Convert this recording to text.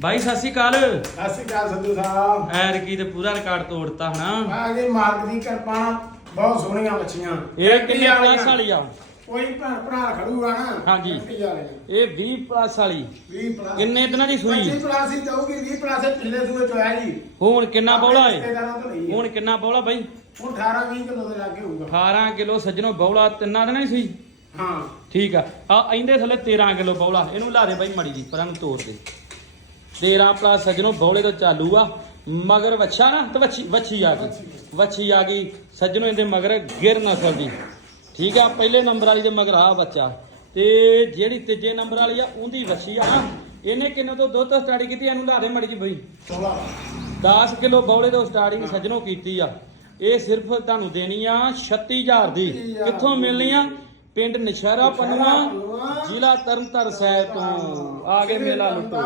ਬਾਈ ਸਤਿ ਸ਼੍ਰੀ ਅਕਾਲ। ਸਤਿ ਸ਼੍ਰੀ ਅਕਾਲ ਸੰਧੂ ਸਾਹਿਬ। ਐਰ ਕੀ ਤੇ ਪੂਰਾ ਰਿਕਾਰਡ ਤੋੜਤਾ ਹਨਾ। ਆ ਜੀ ਮਾਰਗ ਦੀ ਕਿਰਪਾ ਨਾਲ ਬਹੁਤ ਸੋਹਣੀਆਂ ਮੱਛੀਆਂ। ਇਹ ਕਿੰਨੇ ਪਲੱਸ ਵਾਲੀ ਆ। ਕੋਈ ਭੈਣ ਭਰਾ ਖੜੂਗਾ ਨਾ। ਹਾਂਜੀ। ਇਹ 20 ਪਲੱਸ ਵਾਲੀ। 20 ਪਲੱਸ। ਕਿੰਨੇ ਦਿਨਾਂ ਦੀ ਸੂਈ? 25 ਪਲੱਸ ਹੀ ਜਾਊਗੀ 20 ਪਲੱਸ ਪਿਛਲੇ ਸੂਏ ਚ ਆਇਆ ਜੀ। ਹੁਣ ਕਿੰਨਾ ਬੌਲਾ ਏ। ਹੁਣ ਕਿੰਨਾ ਬੌਲਾ ਬਾਈ? ਹੁਣ 18 20 ਕਿਲੋ ਦੇ ਲਾਗੇ ਹੋਊਗਾ। 18 ਕਿਲੋ ਸੱਜਣੋ ਬੌਲਾ ਤਿੰਨਾਂ ਦਿਨਾਂ ਦੀ ਸੂਈ? ਹਾਂ। ਠੀਕ ਆ। ਆ ਇਹਦੇ ਥੱਲੇ 13 ਕਿਲੋ ਬੌਲਾ। ਇਹਨੂੰ ਲਾ ਦੇ ਬਾਈ ਮੜੀ ਜੀ ਪਰਾਂ ਨੂੰ ਤੋੜ ਦੇ। 13 ਪਲੱਸ ਸੱਜਣੋ ਬੌਲੇ ਤੋਂ ਚਾਲੂ ਆ। ਮਗਰ ਵੱਛਾ ਨਾ ਤੇ ਵੱਛੀ ਵੱਛੀ ਆ ਗਈ। ਵੱਛੀ ਆ ਗਈ। ਸੱਜਣੋ ਇਹਦੇ ਮਗਰ ਗਿਰ ਨਸਲ ਦੀ ਠੀਕ ਆ ਪਹਿਲੇ ਨੰਬਰ ਵਾਲੀ ਦੇ ਮਗਰ ਆ ਬੱਚਾ। ਤੇ ਜਿਹੜੀ ਤੀਜੇ ਨੰਬਰ ਵਾਲੀ ਆ ਉਹਦੀ ਵੱਛੀ ਆ ਨਾ। ਇਹਨੇ ਕਿੰਨੇ ਤੋਂ ਦੁੱਧ ਤੋਂ ਸਟਾਰਟ ਕੀਤੀ? ਇਹਨੂੰ ਲਾ ਦੇ ਮੜੀ ਜੀ ਬਈ। 16 10 ਕਿਲੋ ਬੌਲੇ ਤੋਂ ਸਟਾਰਟਿੰਗ ਸੱਜਣੋ ਕੀਤੀ ਆ। ਇਹ ਸਿਰਫ ਤੁਹਾਨੂੰ ਦੇਣੀ ਆ 36000 ਦੀ। 36,000 ਕਿੱਥੋਂ ਮਿਲਣੀ ਆ? ਪਿੰਡ ਨਸ਼ਹਿਰਾ ਪੰਨੂਆ, ਜ਼ਿਲ੍ਹਾ ਤਰਨਤਾਰਨ ਸਾਹਿਬ ਤੋਂ। ਆ ਕੇ ਮੇਲਾ ਲੁੱਟੋ।